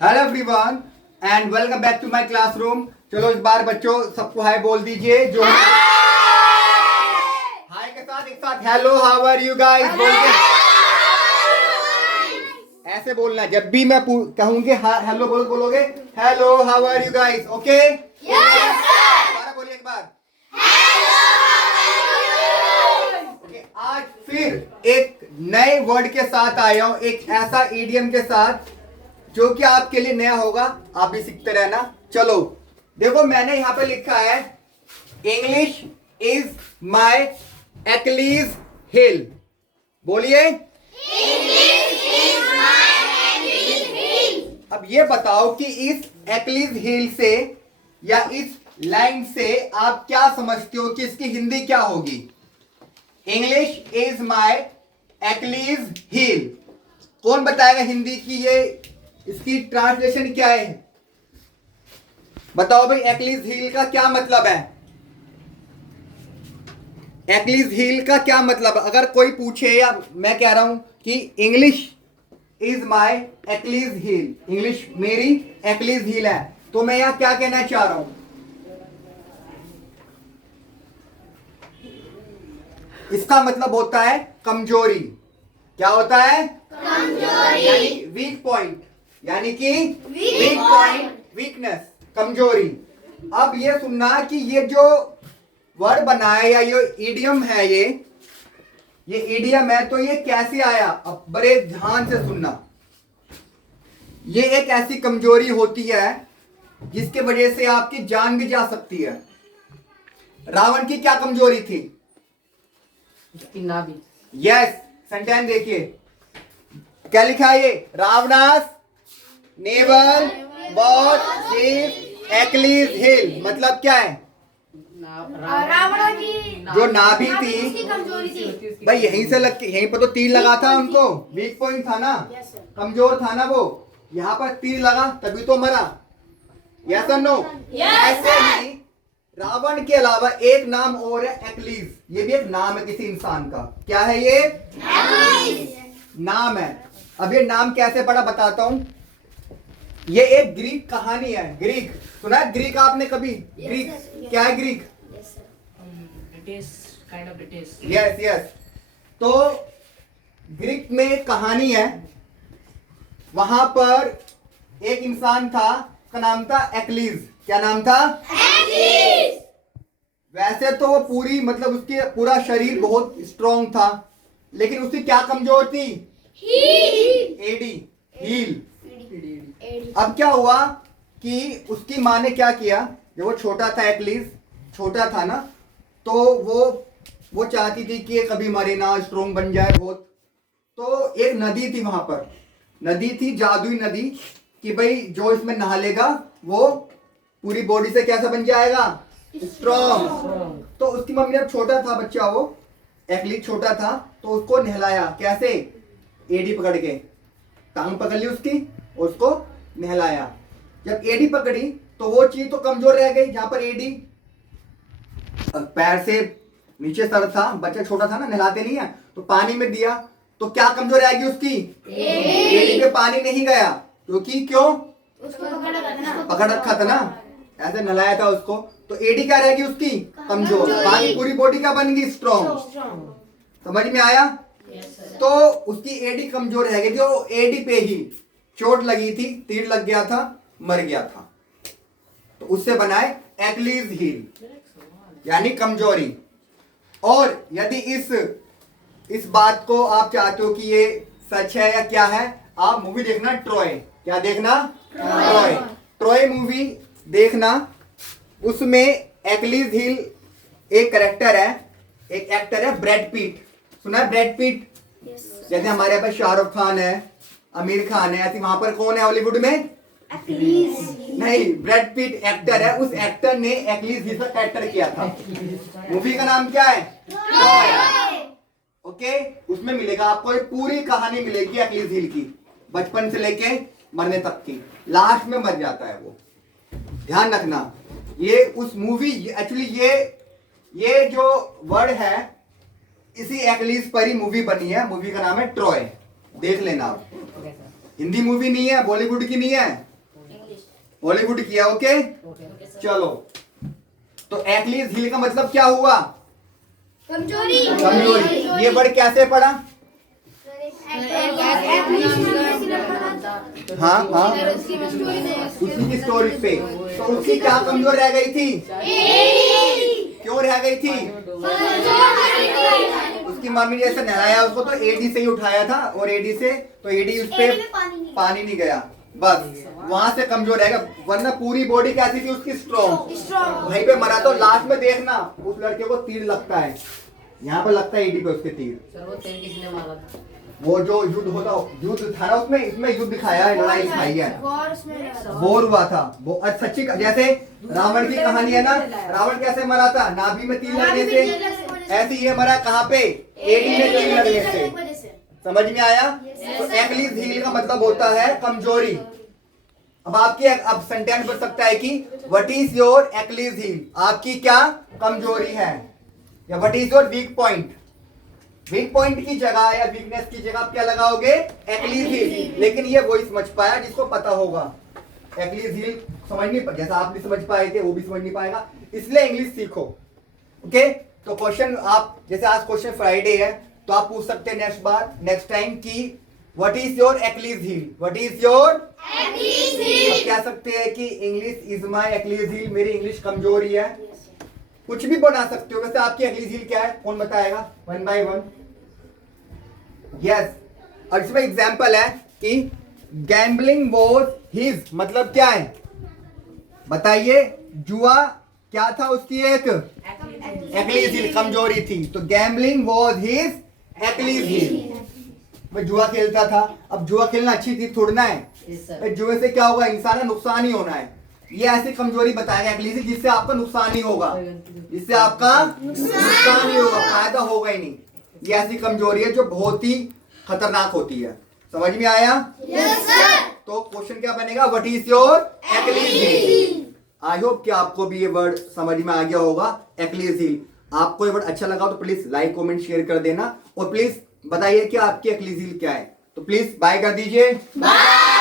Hello everyone and welcome back to my classroom. चलो इस बार बच्चों सबको हाय बोल दीजिए। जो हाय के साथ एक साथ hello how are you guys बोल के ऐसे बोलना है। जब भी मैं कहूंगी हेलो बोलोगे hello how are you guys. Okay दोबारा बोलिए एक बार। ओके आज फिर एक नए वर्ड के साथ आया हूं, एक ऐसा इडियम के साथ जो कि आपके लिए नया होगा। आप भी सीखते रहना। चलो देखो मैंने यहां पे लिखा है इंग्लिश इज माय एक्लीज हिल। बोलिए अब ये बताओ कि इस एक्लीज हिल से या इस लाइन से आप क्या समझते हो कि इसकी हिंदी क्या होगी। इंग्लिश इज माय एक्लीज हिल। कौन बताएगा हिंदी की ये इसकी ट्रांसलेशन क्या है। बताओ भाई एक्लीज हील का क्या मतलब है। एक्लीज हील का क्या मतलब है। अगर कोई पूछे या मैं कह रहा हूं कि English is my Achilles heel, English मेरी एक्लीज हील है, तो मैं यहां क्या कहना चाह रहा हूं। इसका मतलब होता है कमजोरी। क्या होता है कमजोरी, यानी वीक पॉइंट, यानी कि वीक पॉइंट वीकनेस कमजोरी। अब ये सुनना कि ये जो वर्ड बना है या ये इडियम है, ये इडियम है तो ये कैसे आया। अब बड़े ध्यान से सुनना। ये एक ऐसी कमजोरी होती है जिसके वजह से आपकी जान भी जा सकती है। रावण की क्या कमजोरी थी। यस सेंटेंस देखिए क्या लिखा है। ये रावणास नेवल वॉज हिज एक्लीज हिल मतलब क्या है। रावण की जो नाभि थी भाई यहीं से लग के यहीं पर तो तीर लगा था उनको, वीक पॉइंट था ना, कमजोर था ना वो। यहाँ पर तीर लगा तभी तो मरा। यस और नो। ऐसे ही रावण के अलावा एक नाम और है एक्लीज। ये भी एक नाम है किसी इंसान का। क्या है ये नाम है। अब ये नाम कैसे पड़ा बताता हूं। ये एक ग्रीक कहानी है। ग्रीक सुना है ग्रीक आपने कभी। ग्रीक क्या है ग्रीक। Yes yes. तो ग्रीक में एक कहानी है। वहां पर एक इंसान था, का नाम था एक्लीज। क्या नाम था एक्लीज। वैसे तो वो पूरी मतलब उसके पूरा शरीर बहुत स्ट्रॉन्ग था, लेकिन उसकी क्या कमजोर थी एडी हील। अब क्या हुआ कि उसकी माँ ने क्या किया। जब वो छोटा था एक्लीज छोटा था ना, तो वो चाहती थी कि ये कभी मरे ना, स्ट्रॉन्ग बन जाए बहुत। तो एक नदी थी वहां पर, नदी थी जादुई नदी कि भाई जो इसमें नहा लेगा वो पूरी बॉडी से कैसा बन जाएगा स्ट्रॉन्ग। तो उसकी मम्मी जब छोटा था बच्चा, वो एक्लीज छोटा था, तो उसको नहलाया। कैसे एडी पकड़ के टांग पकड़ ली उसकी और उसको नहलाया। जब एडी पकड़ी तो वो चीज तो कमजोर रह गई। जहां पर एडी पैर से नीचे सर था, बच्चा छोटा था ना, नहलाते नहीं है, तो पानी में दिया तो क्या कमजोर रहेगी उसकी एडी पे पानी नहीं गया क्योंकि क्यों पकड़ रखा था ना, ऐसे नहलाया था उसको। तो एडी क्या रहेगी उसकी कमजोर। बाकी पूरी बॉडी क्या बन गई स्ट्रॉन्ग। समझ में आया। तो उसकी एडी कमजोर रहेगी। जो एडी पे ही चोट लगी थी, तीर लग गया था, मर गया था, तो उससे बनाए एक्लीज हील यानी कमजोरी। और यदि इस बात को आप चाहते हो कि ये सच है या क्या है, आप मूवी देखना ट्रॉय। क्या देखना ट्रॉय। ट्रॉय मूवी देखना। उसमें एक्लीज हील एक कैरेक्टर है, एक एक्टर है ब्रैड पीट। सुना है ब्रैड पीट। जैसे हमारे यहाँ पर शाहरुख खान है, आमिर खान है, ऐसे वहां पर कौन है हॉलीवुड में नहीं, ब्रैड पीट एक्टर है। उस एक्टर ने एक्लीज हील का कैरेक्टर किया था। मूवी का नाम क्या है ओके। उसमें मिलेगा आपको एक पूरी कहानी मिलेगी एक्लीज हील की, बचपन से लेके मरने तक की। लास्ट में मर जाता है वो, ध्यान रखना। ये उस मूवी एक्चुअली ये जो वर्ड है इसी एक्लीज पर ही मूवी बनी है। मूवी का नाम है ट्रॉय, देख लेना आप। हिंदी मूवी नहीं है, बॉलीवुड की नहीं है, हॉलीवुड किया। ओके चलो, तो एक्लीज हील का मतलब क्या हुआ? कमजोरी। कमजोरी। ये वर्ड कैसे पढ़ा? हाँ हाँ, उसी की स्टोरी पे। तो उसकी क्या कमजोर रह गई थी? क्यों रह गई थी? उसकी मम्मी ने ऐसे नहलाया उसको तो एडी से ही उठाया था, और एडी से तो एडी उस पे पानी नहीं गया, बस वहां से कमजोर रहेगा, वरना पूरी बॉडी कैसी थी उसकी? स्ट्रॉन्ग। वहीं पे मरा। तो लास्ट में देखना उस लड़के को तीर लगता है, यहाँ पे लगता है एडी पे उसके तीर। सर वो तेल किसने मारा था? वो जो युद्ध था ना उसमें, इसमें युद्ध दिखाया है, लड़ाई दिखाई है, बोर हुआ था वो। अच्छा सच्ची, जैसे रावण की कहानी है ना, रावण कैसे मरा था? नाभि में तीर लगने से। ऐसे ये मरा कहाँ पे? एडी में तीर लगने से। समझ में आया? तो एक्लीज हील का मतलब होता है कमजोरी। अब सेंटेंस बन सकता है कि what is your Achilles heel? आपकी क्या कमजोरी है, या what is your weak point? Weak point की जगह या वीकनेस की जगह आप क्या लगाओगे? Achilles heel. लेकिन ये वही समझ पाया जिसको पता होगा। एक्लीज हील समझ नहीं, जैसा आप भी समझ पाए थे वो भी समझ नहीं पाएगा, इसलिए इंग्लिश सीखो। ओके, तो क्वेश्चन आप, जैसे आज क्वेश्चन फ्राइडे है, तो आप पूछ सकते हैं नेक्स्ट टाइम कि what is your Achilles heel? What is your Achilles heel? आप कह सकते हैं कि English is my Achilles heel, मेरी इंग्लिश कमजोरी है। कुछ भी बना सकते हो। वैसे आपकी एक्लीज हील क्या है, कौन बताएगा? 1 by 1। यस, और इसमें एग्जांपल है कि गैम्बलिंग वाज हिज, मतलब क्या है बताइए? जुआ क्या था उसकी? एक एक्लीज हील, कमजोरी थी। तो gambling was his Achilles heel. मैं जुआ खेलता था। अब जुआ खेलना अच्छी चीज थोड़ी ना है, जुए से क्या होगा? इंसान का नुकसान ही होना है। ये ऐसी कमजोरी बताएगा एक्लीज हील जिससे आपका नुकसान ही होगा, जिससे आपका नुकसान ही होगा, फायदा होगा ही नहीं। ये ऐसी कमजोरी है जो बहुत ही खतरनाक होती है। समझ में आया? Yes sir. तो क्वेश्चन क्या बनेगा? What is your Achilles heel? I hope कि आपको भी ये वर्ड समझ में आ गया होगा, एक्लीज हील। आपको ये वर्ड अच्छा लगा तो प्लीज लाइक कमेंट शेयर कर देना, और प्लीज बताइए कि आपकी एक्लीज हील क्या है। तो प्लीज बाय कर दीजिए। बाय।